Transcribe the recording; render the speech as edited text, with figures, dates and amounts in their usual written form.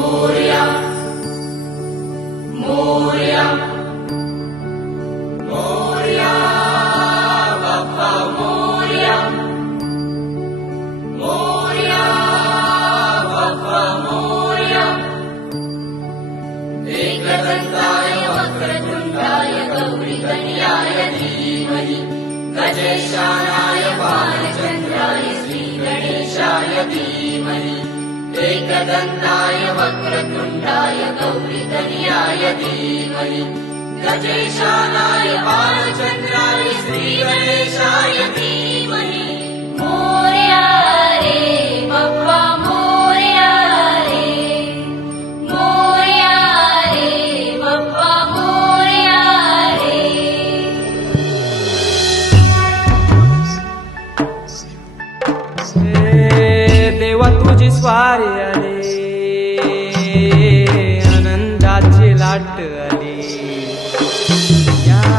मोरया मोरया मोरया बाप्पा मोरया मोरया बाप्पा मोरया एकदन्ताय वक्रतुण्डाय गौरीकन्याय धीमहि गजेशानाय बालचन्द्राय श्रीगणेशाय धीमहि एकदन्ताय वक्रतुण्डाय गौरीकन्याय धीमहि गजेशानाय बालचन्द्राय श्रीगणेशाय धीमहि मोरया रे बाप्पा